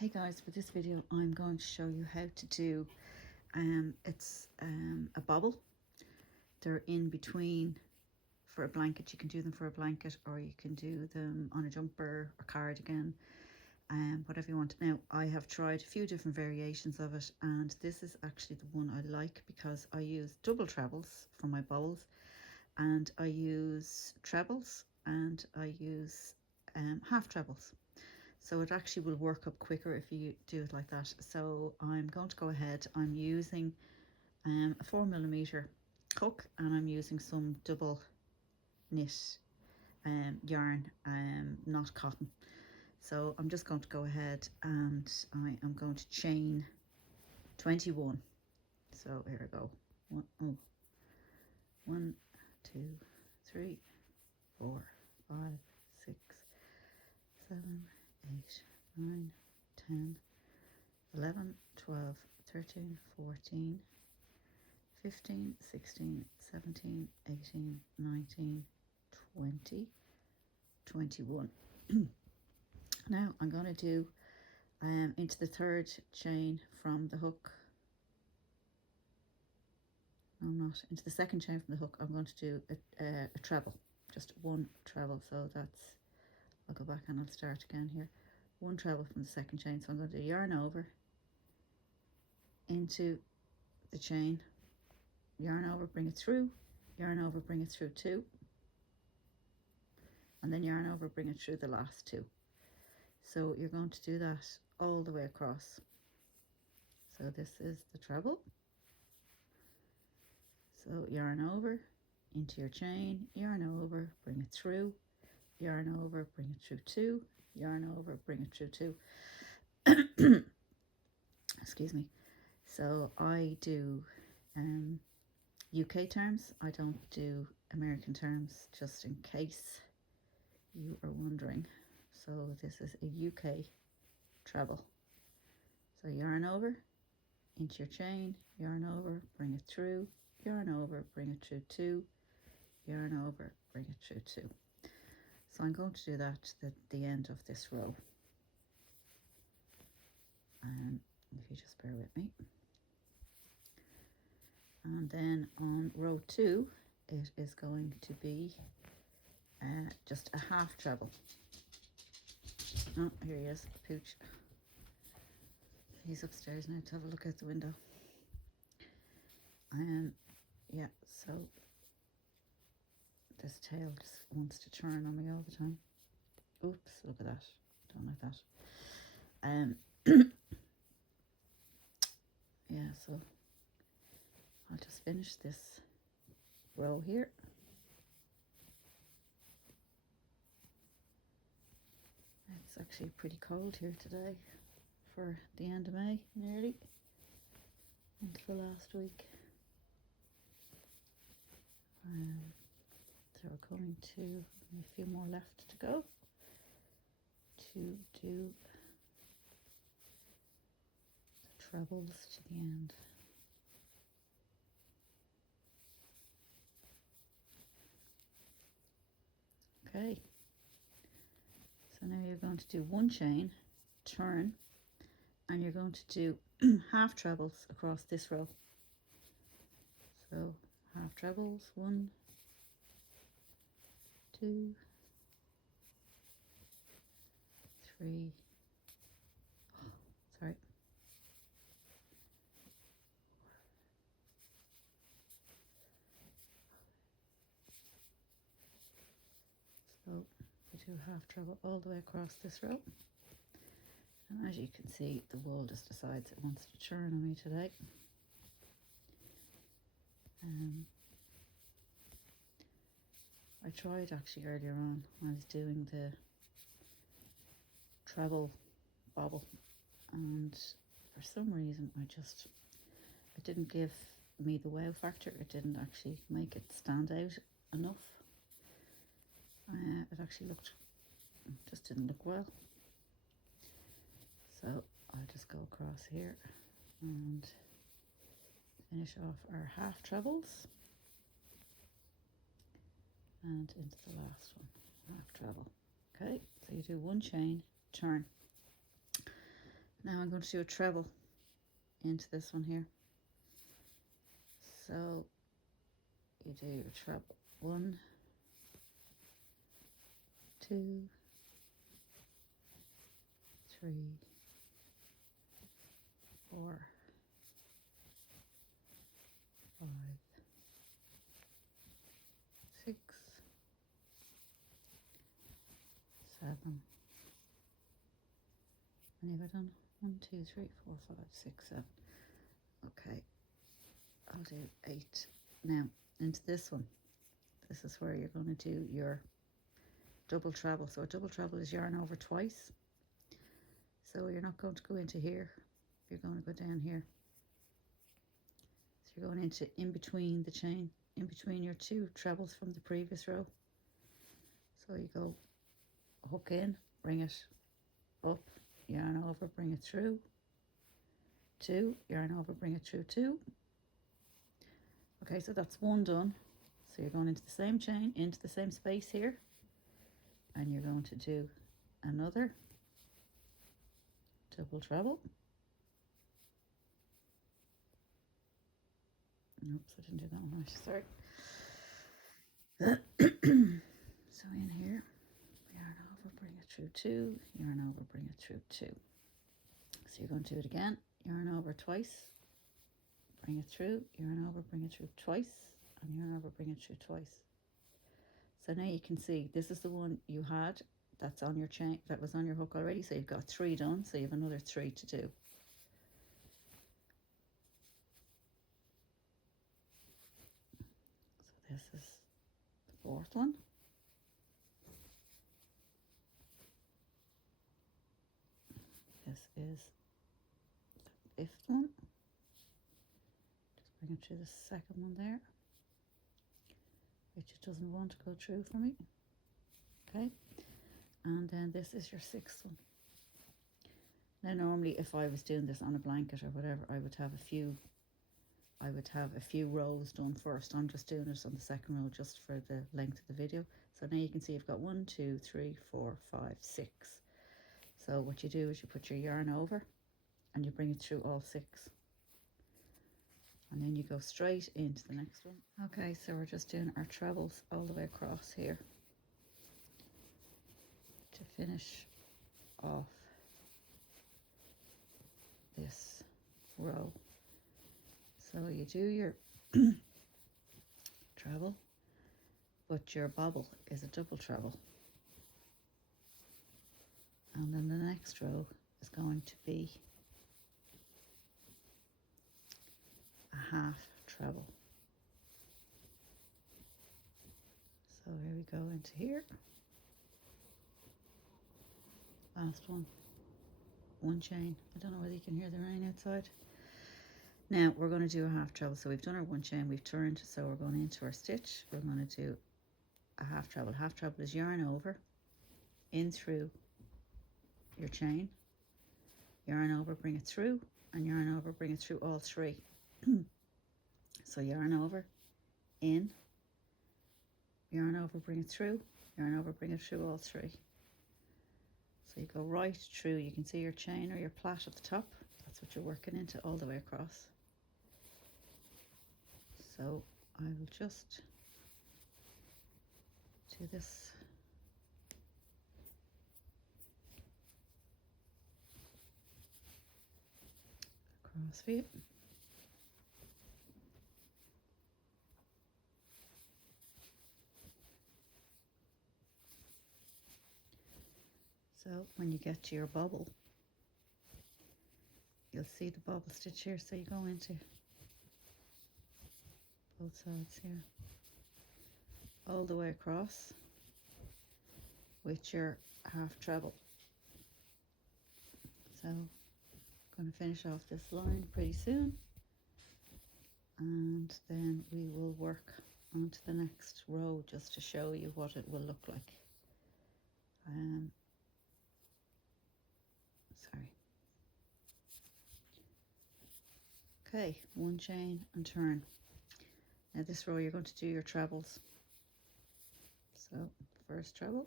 Hey guys, for this video I'm going to show you how to do it's a bauble. They're in between for a blanket. You can do them for a blanket or you can do them on a jumper or cardigan, whatever you want. Now I have tried a few different variations of it, and this is actually the one I like because I use double trebles for my baubles, and I use trebles, and I use half trebles. So it actually will work up quicker if you do it like that. So I'm going to go ahead. I'm using a 4mm hook, and I'm using some double knit yarn, not cotton. So I'm just going to go ahead and I am going to chain 21. So here I go. 1, 2, 3, 4, 5, 6, 7, 8, 9, 10, 11, 12, 13, 14, 15, 16, 17, 18, 19, 20, 21. Now I'm going to do into the third chain from the hook. No, I'm not. Into the second chain from the hook, I'm going to do a treble, just one treble. So that's, I'll go back and I'll start again here. One treble from the second chain. So I'm going to do yarn over into the chain, yarn over, bring it through, yarn over, bring it through 2, and then yarn over, bring it through the last 2. So you're going to do that all the way across. So this is the treble. So yarn over into your chain, yarn over, bring it through, yarn over, bring it through 2, yarn over, bring it through 2. Excuse me. So I do UK terms. I don't do American terms, just in case you are wondering. So this is a UK treble. So yarn over into your chain, yarn over, bring it through, yarn over, bring it through 2, yarn over, bring it through 2. So I'm going to do that at the end of this row. If you just bear with me. And then on row 2, it is going to be just a half treble. Oh, here he is, Pooch. He's upstairs now to have a look out the window. Yeah, so this tail just wants to turn on me all the time. Oops, look at that. Don't like that. Yeah, so I'll just finish this row here. It's actually pretty cold here today for the end of May, nearly into the last week. So we're going to a few more left to go to do the trebles to the end. Okay, so now you're going to do one chain, turn, and you're going to do half trebles across this row. So half trebles, 1, 2, 3, sorry, 4. So we do half treble all the way across this row. And as you can see, the wool just decides it wants to turn on me today. I tried actually earlier on when I was doing the treble bauble, and for some reason it didn't give me the wow factor. It didn't actually make it stand out enough. It actually just didn't look well. So I'll just go across here and finish off our half trebles and into the last one, half treble. Okay, so you do one chain, turn. Now I'm going to do a treble into this one here. So you do your treble 1, 2, 3, 4, 5, 6, 7. How many have I done? 1, 2, 3, 4, 5, 6, 7. Okay, I'll do 8. Now into this one. This is where you're going to do your double treble. So a double treble is yarn over twice. So you're not going to go into here. You're going to go down here. So you're going into in between the chain, in between your 2 trebles from the previous row. So you go hook in, bring it up, yarn over, bring it through, 2, yarn over, bring it through 2. Okay, so that's 1 done. So you're going into the same chain, into the same space here, and you're going to do another double treble. Oops, I didn't do that one right, sorry. So in here, yarn over, bring it through 2, yarn over, bring it through 2. So you're going to do it again, yarn over twice, bring it through, yarn over, bring it through twice, and yarn over, bring it through twice. So now you can see this is the one you had that's on your chain, that was on your hook already. So you've got 3 done, so you have another 3 to do. So this is the 4th one. This is the 5th one. Just bring it through the 2nd one there, which it doesn't want to go through for me. Okay, and then this is your 6th one. Now normally if I was doing this on a blanket or whatever, I would have a few rows done first. I'm just doing it on the 2nd row just for the length of the video. So now you can see you've got 1, 2, 3, 4, 5, 6. So what you do is you put your yarn over and you bring it through all 6. And then you go straight into the next one. Okay, so we're just doing our trebles all the way across here to finish off this row. So you do your treble, but your bobble is a double treble. And then the next row is going to be a half treble. So here we go into here. Last one. 1 chain. I don't know whether you can hear the rain outside. Now we're going to do a half treble. So we've done our 1 chain, we've turned, so we're going into our stitch. We're going to do a half treble. Half treble is yarn over, in through your chain, yarn over, bring it through, and yarn over, bring it through all 3. So yarn over, in, yarn over, bring it through, yarn over, bring it through all 3. So you go right through, you can see your chain or your plait at the top. That's what you're working into all the way across. So I will just do this. Across for you. So when you get to your bobble, you'll see the bobble stitch here. So you go into both sides here, all the way across with your half treble. So I'm going to finish off this line pretty soon, and then we will work on to the next row just to show you what it will look like. Sorry. Okay, 1 chain and turn. Now this row you're going to do your trebles. So first treble,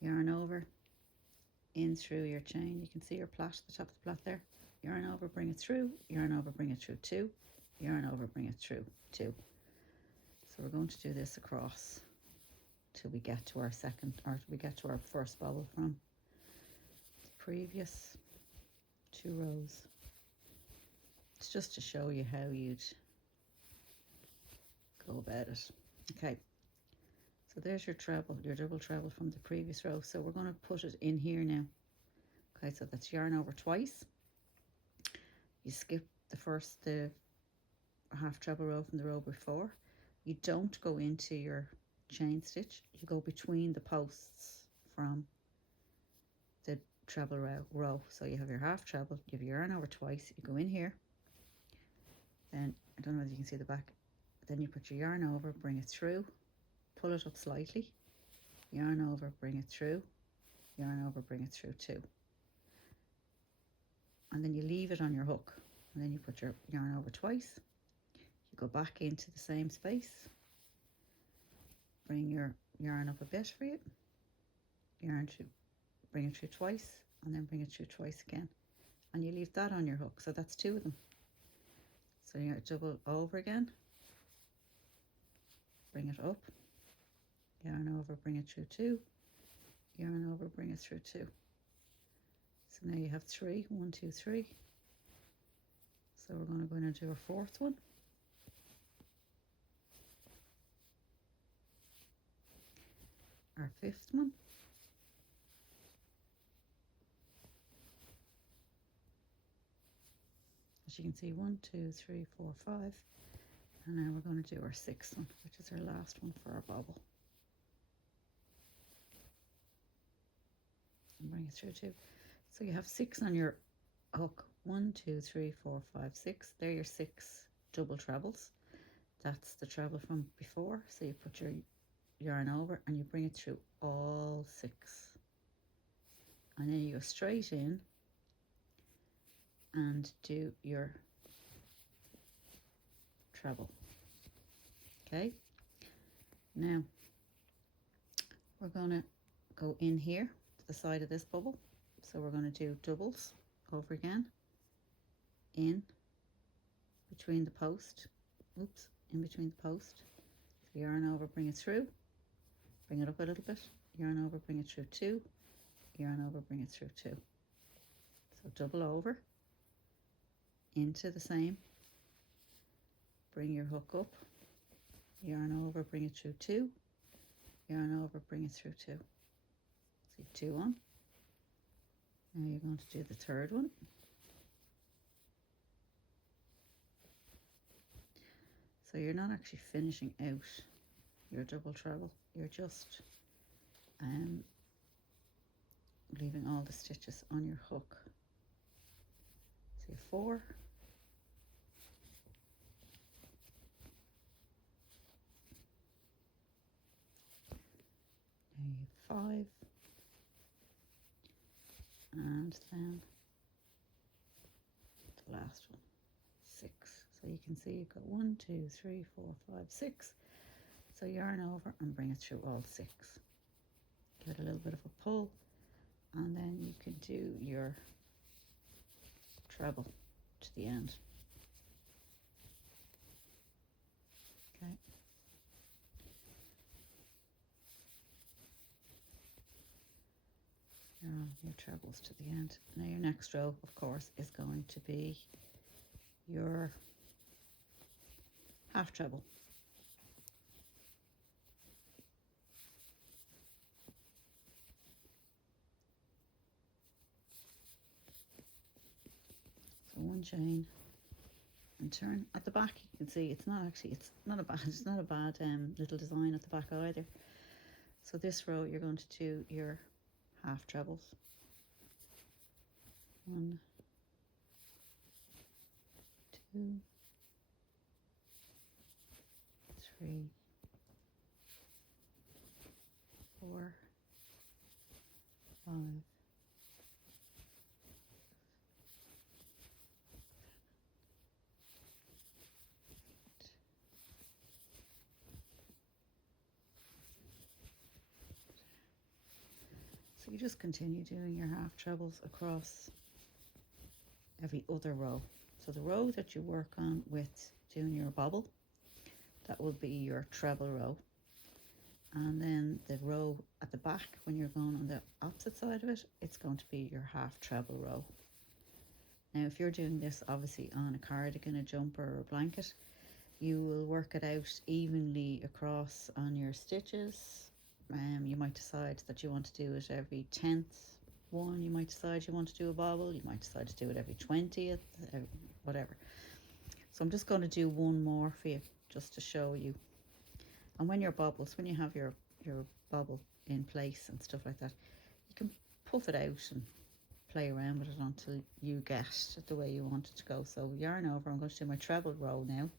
yarn over, in through your chain. You can see your plait, the top of the plait there. Yarn over, bring it through, yarn over, bring it through 2, yarn over, bring it through 2. So we're going to do this across till we get to our second, or till we get to our first bobble from the previous 2 rows. It's just to show you how you'd go about it. Okay, so there's your treble, your double treble from the previous row. So we're going to put it in here now. Okay, so that's yarn over twice. You skip the half treble row from the row before. You don't go into your chain stitch, you go between the posts from the treble row. So you have your half treble, you have your yarn over twice, you go in here, then I don't know if you can see the back, then you put your yarn over, bring it through, pull it up slightly, yarn over, bring it through, yarn over, bring it through 2, and then you leave it on your hook, and then you put your yarn over twice, you go back into the same space, bring your yarn up a bit for you, yarn through, bring it through twice, and then bring it through twice again, and you leave that on your hook. So that's 2 of them. So you double over again, bring it up, yarn over, bring it through 2, yarn over, bring it through 2. So now you have 3, 1, 2, 3. So we're going to go in and do a 4th one. Our 5th one. As you can see, 1, 2, 3, 4, 5. And now we're going to do our 6th one, which is our last one for our bobble. And bring it through 2. So you have 6 on your hook. 1, 2, 3, 4, 5, 6. They're your 6 double trebles. That's the treble from before. So you put your yarn over and you bring it through all 6. And then you go straight in and do your treble. Okay, now we're going to go in here to the side of this bubble. So we're going to do doubles over again, in between the post, oops, in between the post. So yarn over, bring it through, bring it up a little bit, yarn over, bring it through 2, yarn over, bring it through 2. So double over, into the same, bring your hook up, yarn over, bring it through 2, yarn over, bring it through 2. See, 2 on. Now you're going to do the 3rd one. So you're not actually finishing out your double treble, you're just leaving all the stitches on your hook. So you have 4, now you have 5, and then the last one, 6. So you can see you've got 1, 2, 3, 4, 5, 6. So yarn over and bring it through all 6. Give it a little bit of a pull, and then you can do your treble to the end. Okay. Your trebles to the end. Now your next row, of course, is going to be your half treble. So 1 chain and turn. At the back you can see it's not a bad little design at the back either. So this row you're going to do your half trebles. 1, 2, 3, 4, 5, 8. So you just continue doing your half trebles across every other row. So the row that you work on with doing your bobble, that will be your treble row. And then the row at the back, when you're going on the opposite side of it, it's going to be your half treble row. Now if you're doing this obviously on a cardigan, a jumper or a blanket, you will work it out evenly across on your stitches. You might decide that you want to do it every 10th one, you might decide you want to do a bobble, you might decide to do it every 20th, whatever. So I'm just going to do one more for you just to show you. And when your bobbles, when you have your bobble in place and stuff like that, you can puff it out and play around with it until you get it the way you want it to go. So yarn over, I'm going to do my treble row now.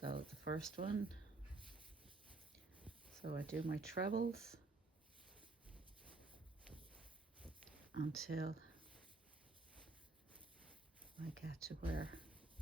So the first one, so I do my trebles until I get to where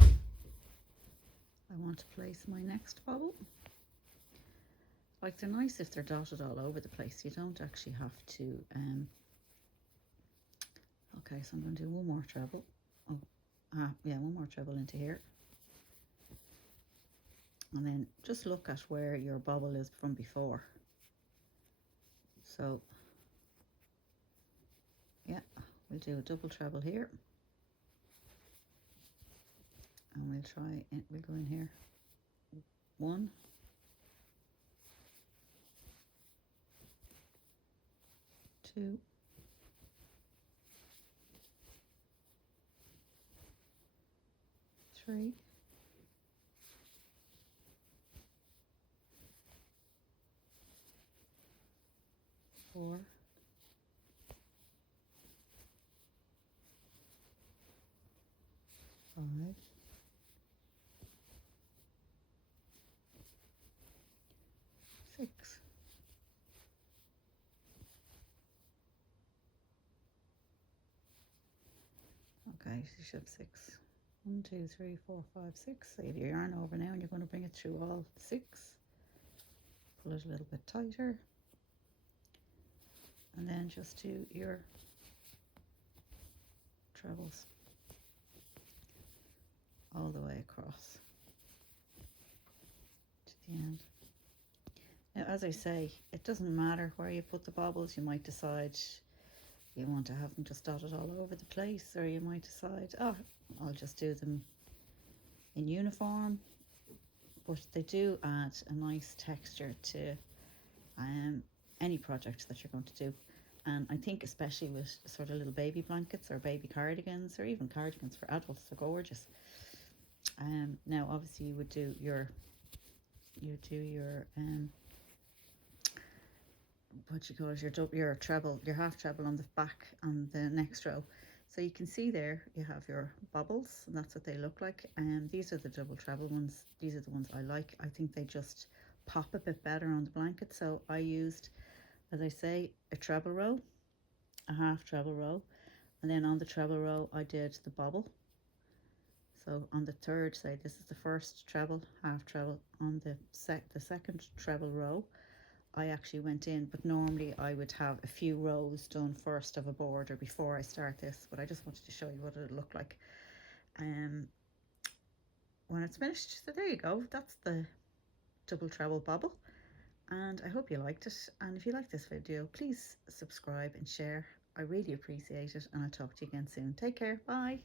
I want to place my next bobble. Like, they're nice if they're dotted all over the place. You don't actually have to okay, so I'm going to do one more treble. Yeah, one more treble into here. And then just look at where your bobble is from before. So yeah, we'll do a double treble here. And we'll try it, we'll go in here. 1, 2, 3, 4, 5, 6, 6. 1, 2, 3, 4, 5, 6. So you have your yarn over now and you're going to bring it through all 6. Pull it a little bit tighter. And then just do your trebles all the way across to the end. Now, as I say, it doesn't matter where you put the bobbles. You might decide you want to have them just dotted all over the place, or you might decide, oh, I'll just do them in uniform. But they do add a nice texture to any project that you're going to do. And I think especially with sort of little baby blankets or baby cardigans, or even cardigans for adults, they're gorgeous. Now obviously you would do your what you call it, your treble, your half treble on the back on the next row. So you can see there you have your bobbles, and that's what they look like. And these are the double treble ones. These are the ones I like. I think they just pop a bit better on the blanket. So I used, as I say, a treble row, a half treble row, and then on the treble row I did the bobble. So on the third, say this is the first treble, half treble. On the second treble row, I actually went in, but normally I would have a few rows done first of a border before I start this, but I just wanted to show you what it would look like when it's finished. So there you go, that's the double treble bobble, and I hope you liked it. And if you like this video, please subscribe and share. I really appreciate it, and I'll talk to you again soon. Take care, bye.